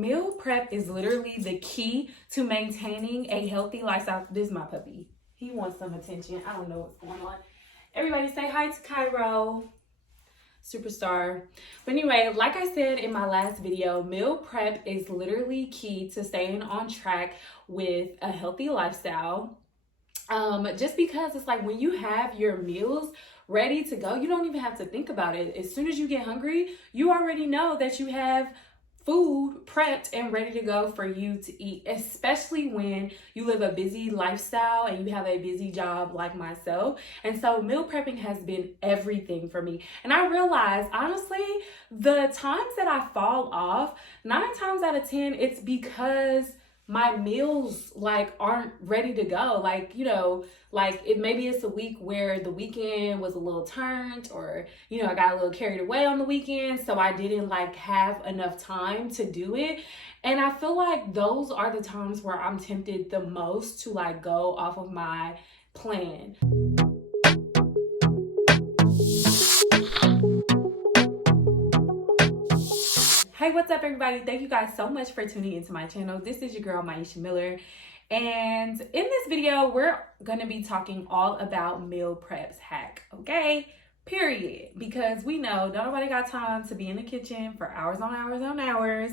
Meal prep is literally the key to maintaining a healthy lifestyle. This is my puppy. He wants some attention. I don't know what's going on. Everybody say hi to Cairo. Superstar. But anyway, like I said in my last video, meal prep is literally key to staying on track with a healthy lifestyle. Just because it's like when you have your meals ready to go, you don't even have to think about it. As soon as you get hungry, you already know that you have food prepped and ready to go for you to eat, especially when you live a busy lifestyle and you have a busy job like myself. And so meal prepping has been everything for me. And I realized, honestly, the times that I fall off, 9 times out of 10, it's because my meals like aren't ready to go. Like, you know, like maybe it's a week where the weekend was a little turned, or, you know, I got a little carried away on the weekend, so I didn't like have enough time to do it. And I feel like those are the times where I'm tempted the most to like go off of my plan. Hey, what's up everybody? Thank you guys so much for tuning into my channel. This is your girl Miesha Miller, and in this video we're gonna be talking all about meal preps hack, okay? Period. Because we know nobody got time to be in the kitchen for hours on hours on hours,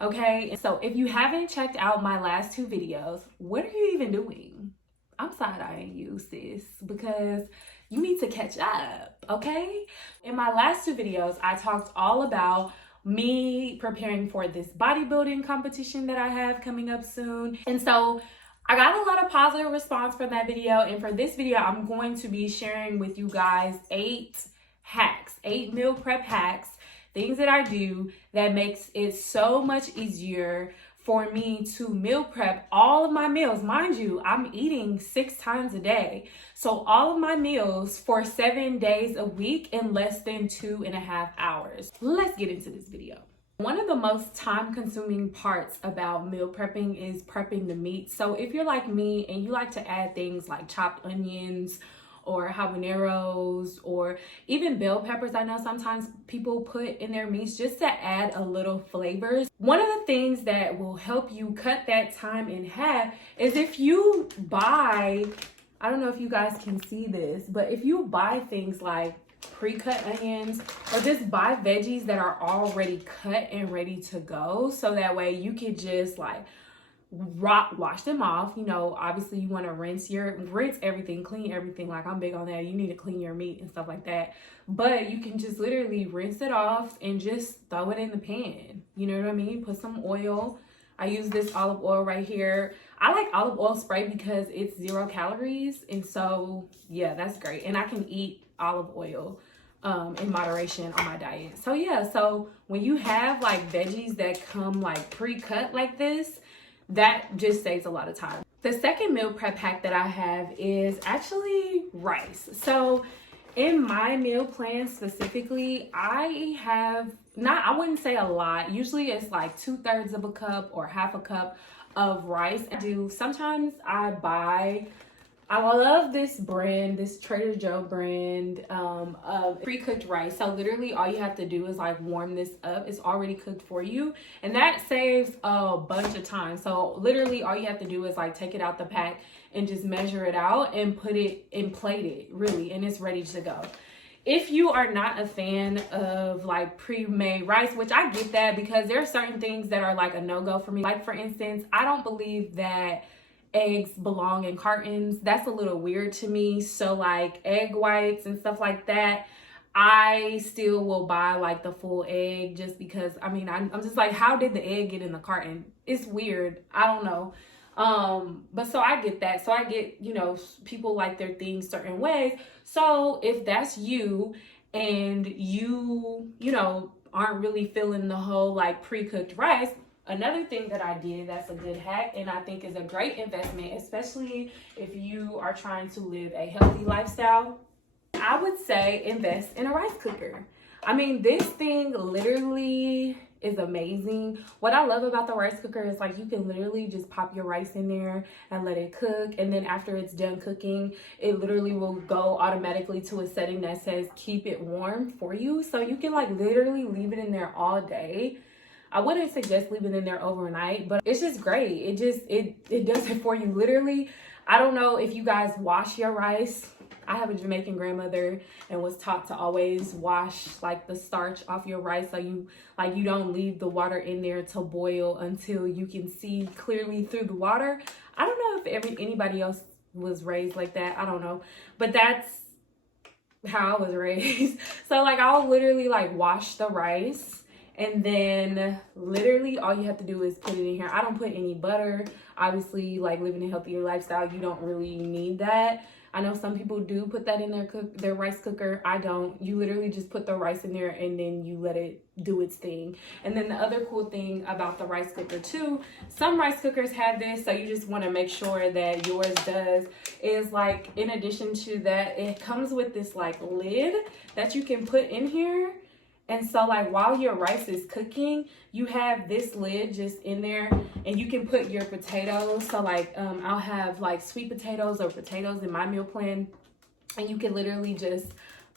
okay? So if you haven't checked out my last 2 videos, what are you even doing? I'm side-eyeing you, sis, because you need to catch up, okay? In my last 2 videos, I talked all about me preparing for this bodybuilding competition that I have coming up soon. And so I got a lot of positive response from that video. And for this video, I'm going to be sharing with you guys 8 hacks, 8 meal prep hacks, things that I do that makes it so much easier for me to meal prep all of my meals. Mind you, I'm eating 6 times a day. So all of my meals for 7 days a week in less than 2.5 hours. Let's get into this video. One of the most time-consuming parts about meal prepping is prepping the meat. So if you're like me and you like to add things like chopped onions or habaneros or even bell peppers, I know sometimes people put in their meats just to add a little flavors. One of the things that will help you cut that time in half is if you buy, I don't know if you guys can see this, but if you buy things like pre-cut onions, or just buy veggies that are already cut and ready to go, so that way you can just like wash them off. You know, obviously you want to rinse everything, clean everything. Like, I'm big on that. You need to clean your meat and stuff like that, but you can just literally rinse it off and just throw it in the pan. You know what I mean? Put some oil. I use this olive oil right here. I like olive oil spray because it's 0 calories, and so yeah, that's great. And I can eat olive oil in moderation on my diet. So yeah, so when you have like veggies that come like pre-cut like this, that just saves a lot of time. The second meal prep hack that I have is actually rice. So in my meal plan specifically, I have I wouldn't say a lot. Usually it's like 2/3 of a cup or half a cup of rice. Sometimes I love this brand, this Trader Joe brand of pre-cooked rice. So literally all you have to do is like warm this up. It's already cooked for you, and that saves a bunch of time. So literally all you have to do is like take it out the pack and just measure it out and put it and plate it, really, and it's ready to go. If you are not a fan of like pre-made rice, which I get that, because there are certain things that are like a no-go for me. Like for instance, I don't believe that eggs belong in cartons. That's a little weird to me. So like egg whites and stuff like that, I still will buy like the full egg, just because, I mean, I'm just like, how did the egg get in the carton? It's weird. I don't know. But so I get that. So I get, you know, people like their things certain ways. So if that's you and you know, aren't really feeling the whole like pre-cooked rice, another thing that I did that's a good hack and I think is a great investment, especially if you are trying to live a healthy lifestyle, I would say invest in a rice cooker. I mean, this thing literally is amazing. What I love about the rice cooker is like you can literally just pop your rice in there and let it cook, and then after it's done cooking, it literally will go automatically to a setting that says keep it warm for you, so you can like literally leave it in there all day. I wouldn't suggest leaving it in there overnight, but it's just great. It does it for you. Literally, I don't know if you guys wash your rice. I have a Jamaican grandmother and was taught to always wash like the starch off your rice, so you don't leave the water in there to boil until you can see clearly through the water. I don't know if anybody else was raised like that. I don't know, but that's how I was raised. So like I'll literally like wash the rice, and then literally all you have to do is put it in here. I don't put any butter. Obviously, like living a healthier lifestyle, you don't really need that. I know some people do put that in their rice cooker. I don't. You literally just put the rice in there and then you let it do its thing. And then the other cool thing about the rice cooker too, some rice cookers have this, so you just want to make sure that yours does, is like in addition to that, it comes with this like lid that you can put in here. And so like while your rice is cooking, you have this lid just in there, and you can put your potatoes. So like I'll have like sweet potatoes or potatoes in my meal plan, and you can literally just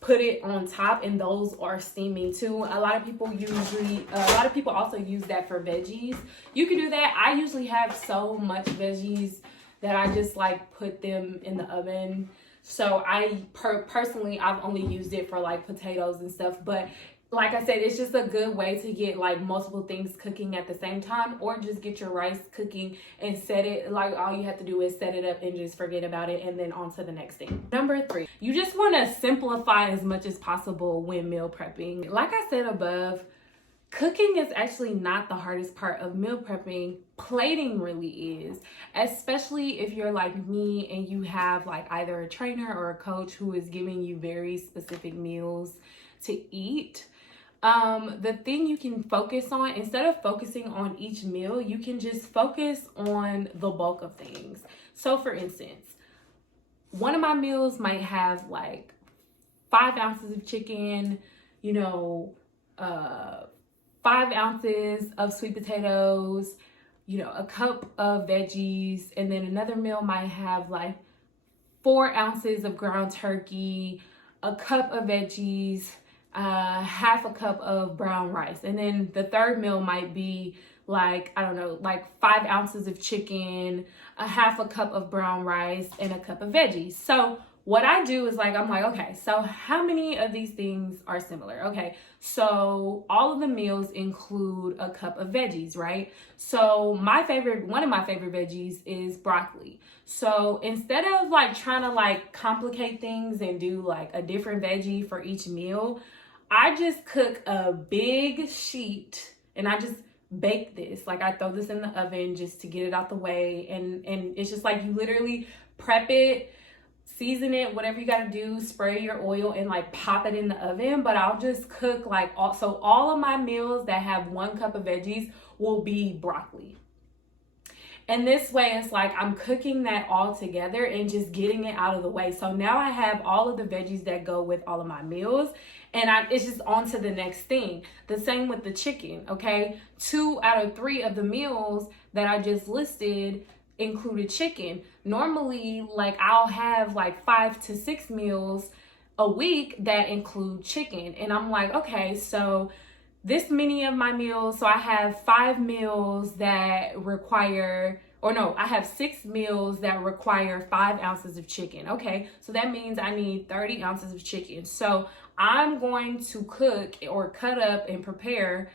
put it on top, and those are steaming too. A lot of people also use that for veggies. You can do that. I usually have so much veggies that I just like put them in the oven. So I personally, I've only used it for like potatoes and stuff, but like I said, it's just a good way to get like multiple things cooking at the same time, or just get your rice cooking and set it, like all you have to do is set it up and just forget about it, and then on to the next thing. Number 3, you just want to simplify as much as possible when meal prepping. Like I said above, cooking is actually not the hardest part of meal prepping. Plating really is, especially if you're like me and you have like either a trainer or a coach who is giving you very specific meals to eat. The thing you can focus on, instead of focusing on each meal, you can just focus on the bulk of things. So for instance, one of my meals might have like 5 ounces of chicken, 5 ounces of sweet potatoes, a cup of veggies, and then another meal might have like 4 ounces of ground turkey, a cup of veggies, half a cup of brown rice. And then the third meal might be like, I don't know, like 5 ounces of chicken, a half a cup of brown rice, and a cup of veggies. So what I do is like, I'm like, okay, so how many of these things are similar? Okay, so all of the meals include a cup of veggies, right? So one of my favorite veggies is broccoli. So instead of like trying to like complicate things and do like a different veggie for each meal, I just cook a big sheet and I just bake this. Like I throw this in the oven just to get it out the way. And it's just like you literally prep it, season it, whatever you got to do, spray your oil and like pop it in the oven. But I'll just cook like all of my meals that have 1 cup of veggies will be broccoli. And this way it's like I'm cooking that all together and just getting it out of the way. So now I have all of the veggies that go with all of my meals, and it's just on to the next thing. The same with the chicken, okay? 2 out of 3 of the meals that I just listed included chicken. Normally, like I'll have like 5 to 6 meals a week that include chicken. And I'm like, okay, so this many of my meals, so I have 5 meals that require, I have 6 meals that require 5 ounces of chicken. Okay, so that means I need 30 ounces of chicken. So I'm going to cook or cut up and prepare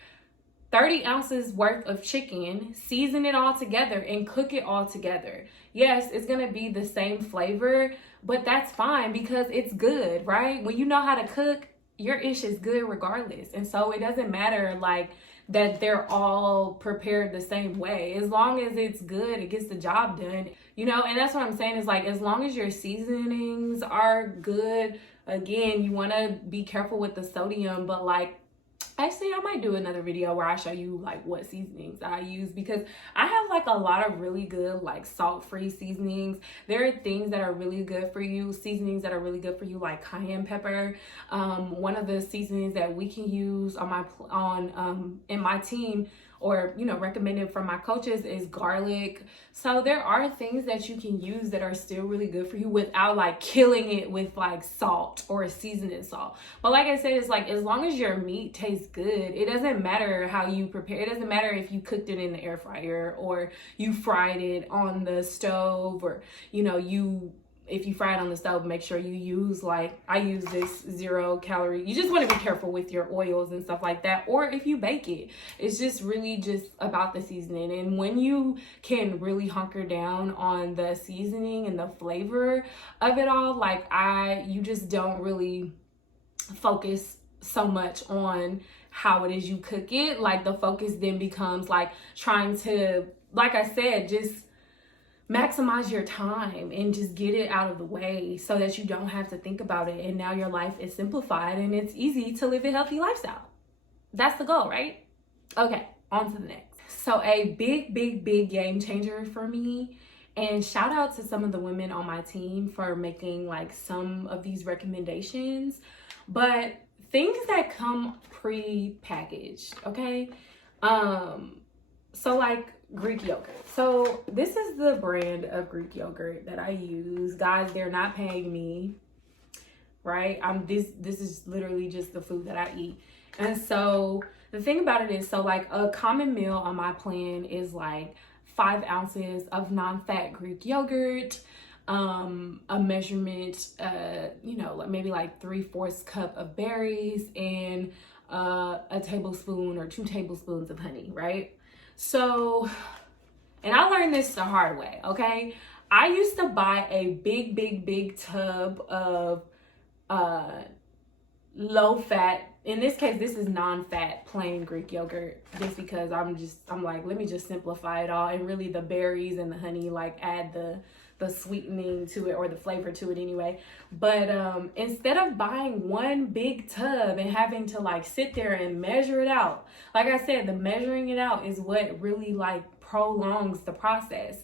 30 ounces worth of chicken, season it all together, and cook it all together. Yes, it's gonna be the same flavor, but that's fine because it's good, right? When you know how to cook, your ish is good regardless. And so it doesn't matter like that they're all prepared the same way. As long as it's good, it gets the job done. And that's what I'm saying is like, as long as your seasonings are good, again, you want to be careful with the sodium, but like, actually, I might do another video where I show you like what seasonings I use, because I have like a lot of really good like salt-free seasonings. There are things that are really good for you, seasonings that are really good for you, like cayenne pepper. One of the seasonings that we can use in my team, or, you know, recommended from my coaches is garlic. So there are things that you can use that are still really good for you without like killing it with like salt or seasoning salt. But like I said, it's like, as long as your meat tastes good, it doesn't matter how you prepare. It doesn't matter if you cooked it in the air fryer or you fried it on the stove, or, you know, if you fry it on the stove, make sure you use, like, I use this 0 calorie. You just want to be careful with your oils and stuff like that. Or if you bake it, it's just really just about the seasoning. And when you can really hunker down on the seasoning and the flavor of it all, like you just don't really focus so much on how it is you cook it. Like the focus then becomes like trying to, like I said, just maximize your time and just get it out of the way so that you don't have to think about it. And now your life is simplified and it's easy to live a healthy lifestyle. That's the goal, right? Okay, on to the next. So a big game changer for me, and shout out to some of the women on my team for making like some of these recommendations, but things that come pre-packaged, okay? So like Greek yogurt. So this is the brand of Greek yogurt that I use. Guys, they're not paying me, right? This is literally just the food that I eat. And so the thing about it is, so like a common meal on my plan is like 5 ounces of non-fat Greek yogurt, a measurement, you know, maybe like 3/4 cup of berries, and a tablespoon or 2 tablespoons of honey, right? So, and I learned this the hard way, okay? I used to buy a big tub of low fat. In this case, this is non-fat plain Greek yogurt, just because I'm like, let me just simplify it all. And really the berries and the honey like add the sweetening to it, or the flavor to it anyway. But instead of buying one big tub and having to like sit there and measure it out, like I said, the measuring it out is what really like prolongs the process.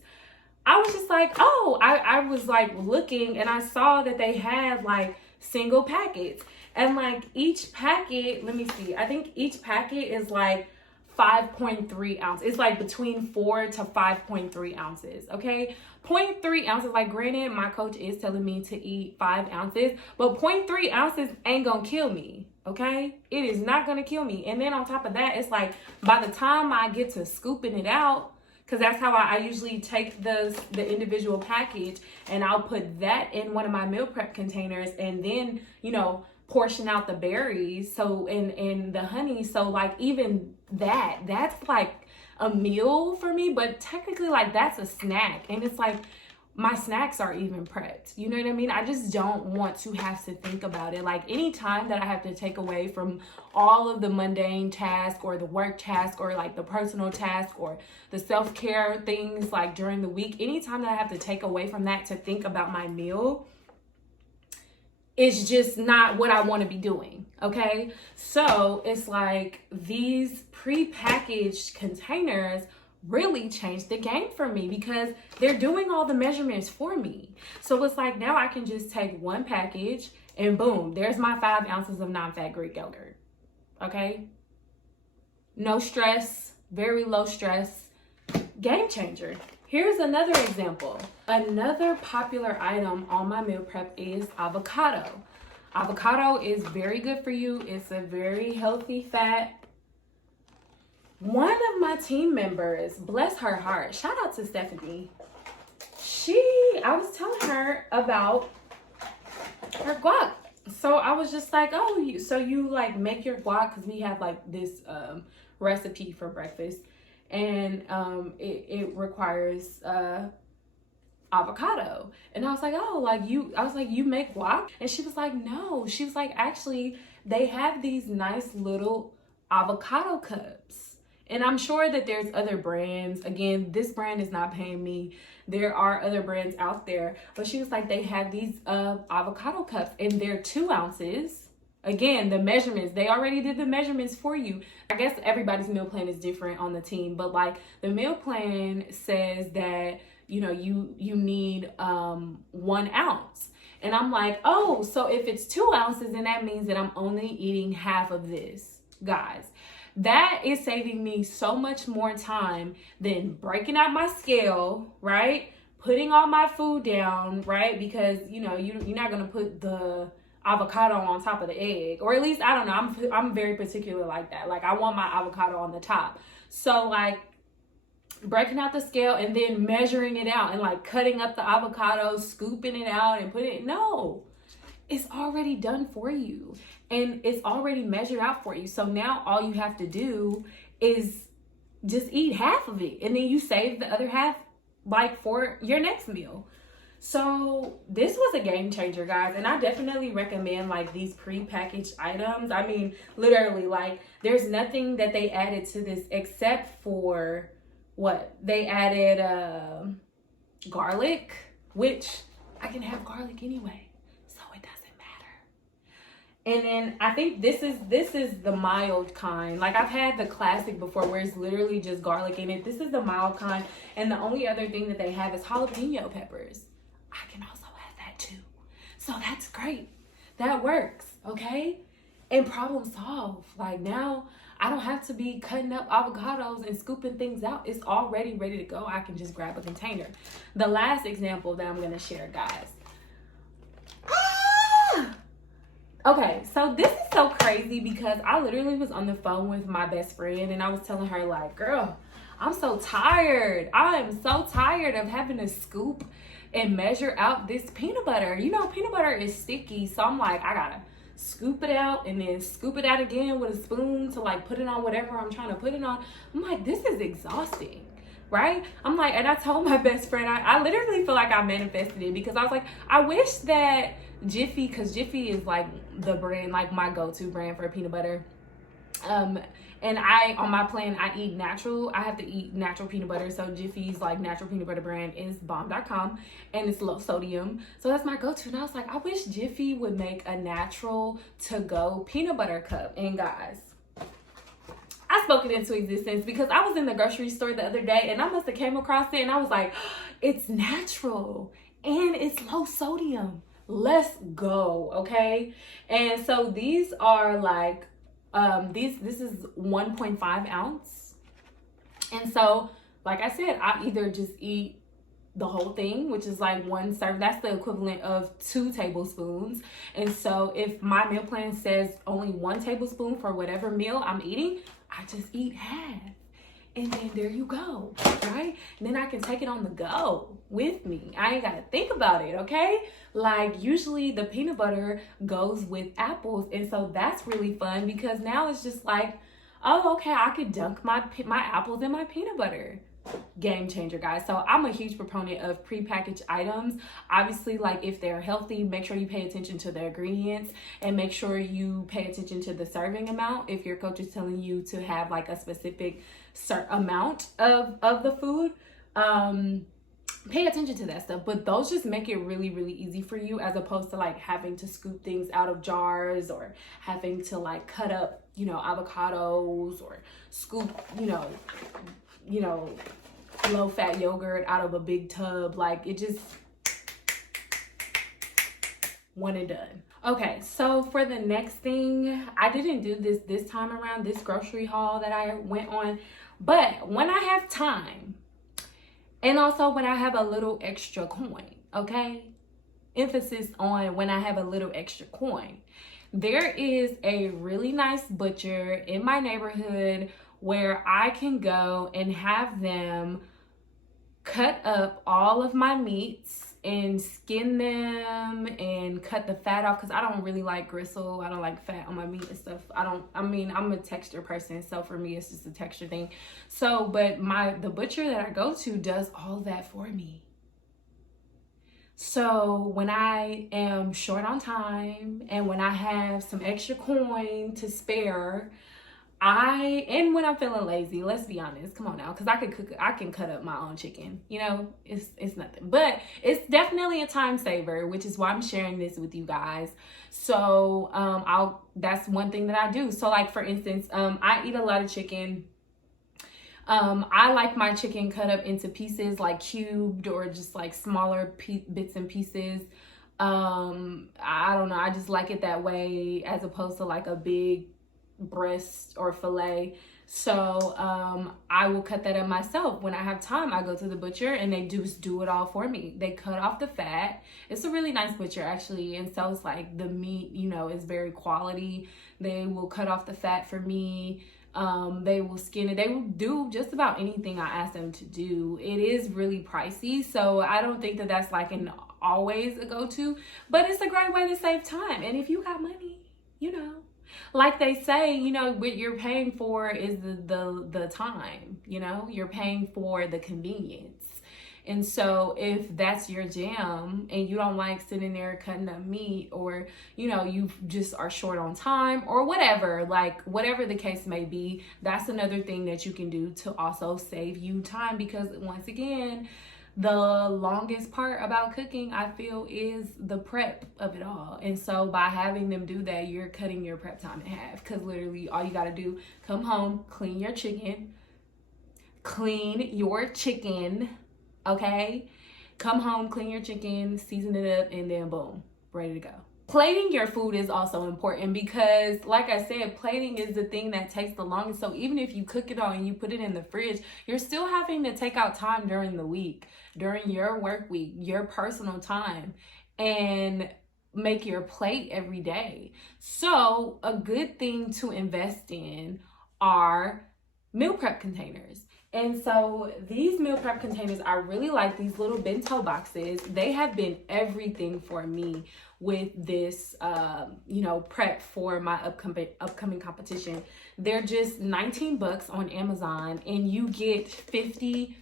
I was just like, oh, I was like looking and I saw that they had like single packets, and like each packet, let me see, I think each packet is like 5.3 ounces. It's like between 4 to 5.3 ounces, okay? 0.3 ounces, like granted, my coach is telling me to eat 5 ounces, but 0.3 ounces ain't gonna kill me, okay? It is not gonna kill me. And then on top of that, it's like by the time I get to scooping it out, because that's how I usually take the individual package, and I'll put that in one of my meal prep containers, and then, you know, portion out the berries, so and the honey. So like even that's like a meal for me, but technically like that's a snack, and it's like my snacks are even prepped, you know what I mean? I just don't want to have to think about it. Like any time that I have to take away from all of the mundane tasks or the work task or like the personal task or the self-care things like during the week, anytime that I have to take away from that to think about my meal, it's just not what I want to be doing, okay? So it's like these pre-packaged containers really changed the game for me because they're doing all the measurements for me. So it's like now I can just take one package and boom, there's my 5 ounces of non-fat Greek yogurt, okay? No stress, very low stress, game changer. Here's another example. Another popular item on my meal prep is avocado. Avocado is very good for you. It's a very healthy fat. One of my team members, bless her heart, shout out to Stephanie. I was telling her about her guac. So I was just like, oh, you like make your guac, because we have like this recipe for breakfast. And it requires avocado. And I was like, oh, you make guac? And she was like, no. She was like, actually, they have these nice little avocado cups. And I'm sure that there's other brands. Again, this brand is not paying me. There are other brands out there. But she was like, they have these avocado cups, and they're 2 ounces. Again, the measurements, they already did the measurements for you. I guess everybody's meal plan is different on the team, but like the meal plan says that, you know, you need 1 ounce. And I'm like, oh, so if it's 2 ounces, then that means that I'm only eating half of this. Guys, That is saving me so much more time than breaking out my scale, right? Putting all my food down, right? Because, you know, you're not going to put the avocado on top of the egg. Or at least, I don't know, I'm very particular like that. Like, I want my avocado on the top. So, like, breaking out the scale and then measuring it out and, like, cutting up the avocado, scooping it out and putting it, no. It's already done for you. And it's already measured out for you. So now all you have to do is just eat half of it. And then you save the other half, like, for your next meal. So this was a game changer, guys. And I definitely recommend, like, these pre-packaged items. I mean, literally, like, there's nothing that they added to this except for what? They added garlic, which I can have garlic anyway. And then I think this is the mild kind. Like, I've had the classic before where it's literally just garlic in it. This is the mild kind. And the only other thing that they have is jalapeno peppers. I can also have that too. So that's great. That works, okay? And problem solved. Like, now I don't have to be cutting up avocados and scooping things out. It's already ready to go. I can just grab a container. The last example that I'm going to share, guys. Okay, so this is so crazy because I literally was on the phone with my best friend and I was telling her, like, girl, I'm so tired. I am so tired of having to scoop and measure out this peanut butter. You know, peanut butter is sticky, so I'm like, I gotta scoop it out and then scoop it out again with a spoon to, like, put it on whatever I'm trying to put it on. I'm like, this is exhausting. Right? I'm like, and I told my best friend, I literally feel like I manifested it because I was like, I wish that Jiffy, because Jiffy is like the brand, like my go-to brand for peanut butter. And on my plan, I eat natural. I have to eat natural peanut butter. So Jiffy's like natural peanut butter brand is bomb.com and it's low sodium. So that's my go-to. And I was like, I wish Jiffy would make a natural to-go peanut butter cup. And guys, I spoke it into existence because I was in the grocery store the other day and I must have came across it and I was like, it's natural and it's low sodium. Let's go, okay? And so these are like, this is 1.5 ounce. And so, like I said, I either just eat the whole thing, which is like one serve. That's the equivalent of 2 tablespoons. And so if my meal plan says only 1 tablespoon for whatever meal I'm eating, I just eat half. And then there you go, right? And then I can take it on the go with me. I ain't gotta think about it, okay? Like, usually the peanut butter goes with apples. And so that's really fun because now it's just like, oh, okay, I could dunk my apples in my peanut butter. Game changer, guys. So I'm a huge proponent of prepackaged items. Obviously, like, if they're healthy, make sure you pay attention to the ingredients and make sure you pay attention to the serving amount. If your coach is telling you to have like a specific amount of the food, pay attention to that stuff. But those just make it really, really easy for you as opposed to like having to scoop things out of jars or having to like cut up, you know, avocados or scoop, you know, low-fat yogurt out of a big tub. Like, it just one and done. Okay, so for the next thing, I didn't do this time around, this grocery haul that I went on, but when I have time and also when I have a little extra coin, okay? Emphasis on when I have a little extra coin. There is a really nice butcher in my neighborhood where I can go and have them cut up all of my meats and skin them and cut the fat off because I don't really like gristle. I don't like fat on my meat and stuff. I'm a texture person, so for me it's just a texture thing. So, but the butcher that I go to does all that for me. So when I am short on time and when I have some extra coin to spare, and when I'm feeling lazy, let's be honest, come on now, because I can cut up my own chicken, you know, it's nothing, but it's definitely a time saver, which is why I'm sharing this with you guys. So that's one thing that I do. So like, for instance, I eat a lot of chicken. I like my chicken cut up into pieces, like cubed or just like smaller bits and pieces. I don't know, I just like it that way as opposed to like a big breast or fillet. So I will cut that up myself. When I have time, I go to the butcher and they just do it all for me. They cut off the fat. It's a really nice butcher actually. And so it's like the meat, you know, is very quality. They will cut off the fat for me. They will skin it. They will do just about anything I ask them to do. It is really pricey. So I don't think that that's like an always a go-to, but it's a great way to save time. And if you got money, you know, like they say, you know, what you're paying for is the time, you know, you're paying for the convenience. And so if that's your jam and you don't like sitting there cutting up meat, or, you know, you just are short on time or whatever, like whatever the case may be, that's another thing that you can do to also save you time. Because once again, the longest part about cooking, I feel, is the prep of it all. And so by having them do that, you're cutting your prep time in half. Because literally all you got to do, come home, clean your chicken, okay? Come home, clean your chicken, season it up, and then boom, ready to go. Plating your food is also important because, like I said, plating is the thing that takes the longest. So even if you cook it all and you put it in the fridge, you're still having to take out time during the week, during your work week, your personal time, and make your plate every day. So a good thing to invest in are meal prep containers. And so these meal prep containers, I really like these little bento boxes. They have been everything for me with this, you know, prep for my upcoming competition. They're just $19 on Amazon, and you get 50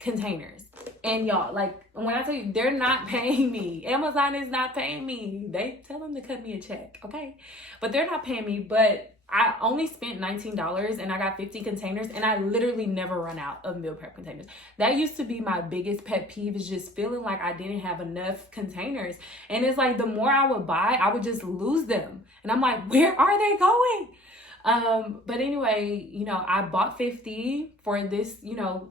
containers. And y'all, like, when I tell you, they're not paying me. Amazon is not paying me. They tell them to cut me a check, okay? But they're not paying me. But I only spent $19 and I got 50 containers, and I literally never run out of meal prep containers. That used to be my biggest pet peeve, is just feeling like I didn't have enough containers. And it's like the more I would buy, I would just lose them. And I'm like, where are they going? But anyway, you know, I bought 50 for this, you know,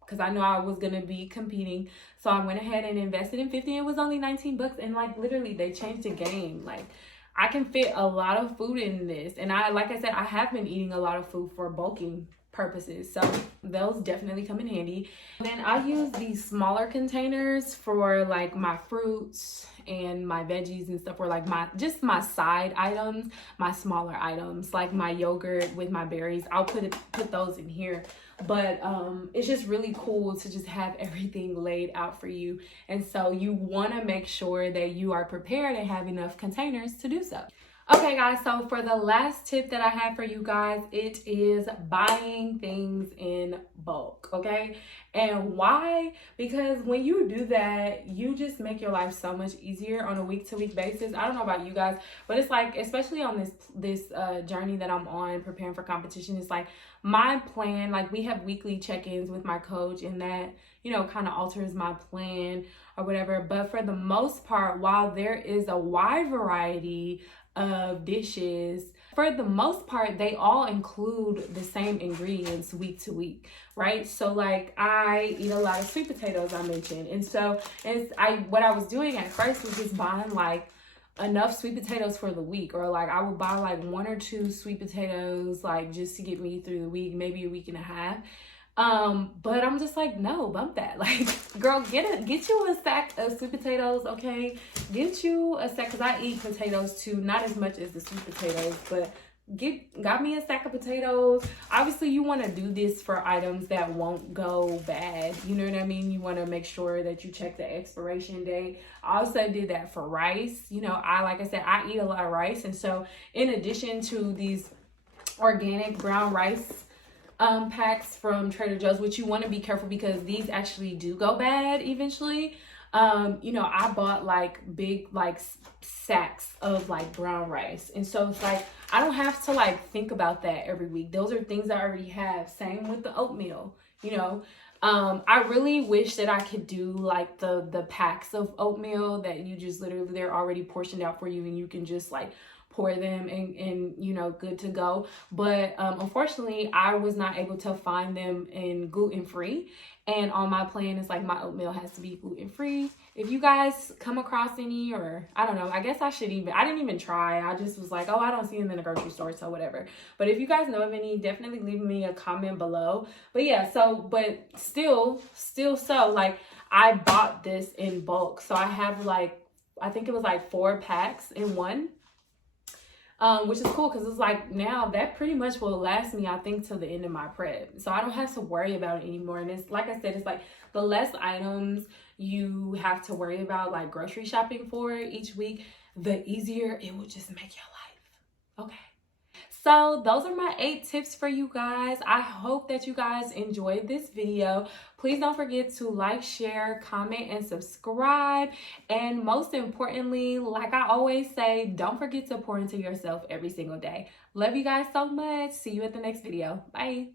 because I know I was going to be competing. So I went ahead and invested in 50. It was only $19. And like literally they changed the game. Like, I can fit a lot of food in this. And like I said, I have been eating a lot of food for bulking purposes. So those definitely come in handy. Then I use these smaller containers for like my fruits and my veggies and stuff, or like my side items, my smaller items, like my yogurt with my berries. I'll put those in here. But it's just really cool to just have everything laid out for you. And so you want to make sure that you are prepared and have enough containers to do so. Okay guys, so for the last tip that I have for you guys, it is buying things in bulk, okay? And why? Because when you do that, you just make your life so much easier on a week-to-week basis. I don't know about you guys, but it's like, especially on this journey that I'm on preparing for competition, it's like my plan, like we have weekly check-ins with my coach, and that, you know, kind of alters my plan or whatever. But for the most part, while there is a wide variety of dishes, for the most part they all include the same ingredients week to week, right? So like I eat a lot of sweet potatoes, I mentioned, and so what I was doing at first was just buying like enough sweet potatoes for the week, or like I would buy like 1 or 2 sweet potatoes, like just to get me through the week, maybe a week and a half. But I'm just like, no, bump that. Like, girl, get you a sack of sweet potatoes, okay? Get you a sack, because I eat potatoes too, not as much as the sweet potatoes, but got me a sack of potatoes. Obviously, you want to do this for items that won't go bad. You know what I mean? You want to make sure that you check the expiration date. I also did that for rice. You know, like I said, I eat a lot of rice. And so in addition to these organic brown rice packs from Trader Joe's, which you want to be careful because these actually do go bad eventually. You know, I bought like big like sacks of like brown rice, and so it's like I don't have to like think about that every week. Those are things I already have. Same with the oatmeal, you know. I really wish that I could do like the packs of oatmeal that you just literally, they're already portioned out for you, and you can just like pour them and you know, good to go. But unfortunately, I was not able to find them in gluten-free. And on my plan, it's like my oatmeal has to be gluten-free. If you guys come across any, or I don't know, I guess I didn't even try. I just was like, oh, I don't see them in the grocery store, so whatever. But if you guys know of any, definitely leave me a comment below. But yeah, but still so, like, I bought this in bulk. So I have like, I think it was like 4 packs in one. Which is cool because it's like now that pretty much will last me, I think, till the end of my prep. So I don't have to worry about it anymore. And it's like I said, it's like the less items you have to worry about, like grocery shopping for each week, the easier it will just make your life. Okay. So those are my 8 tips for you guys. I hope that you guys enjoyed this video. Please don't forget to like, share, comment, and subscribe. And most importantly, like I always say, don't forget to pour into yourself every single day. Love you guys so much. See you at the next video. Bye.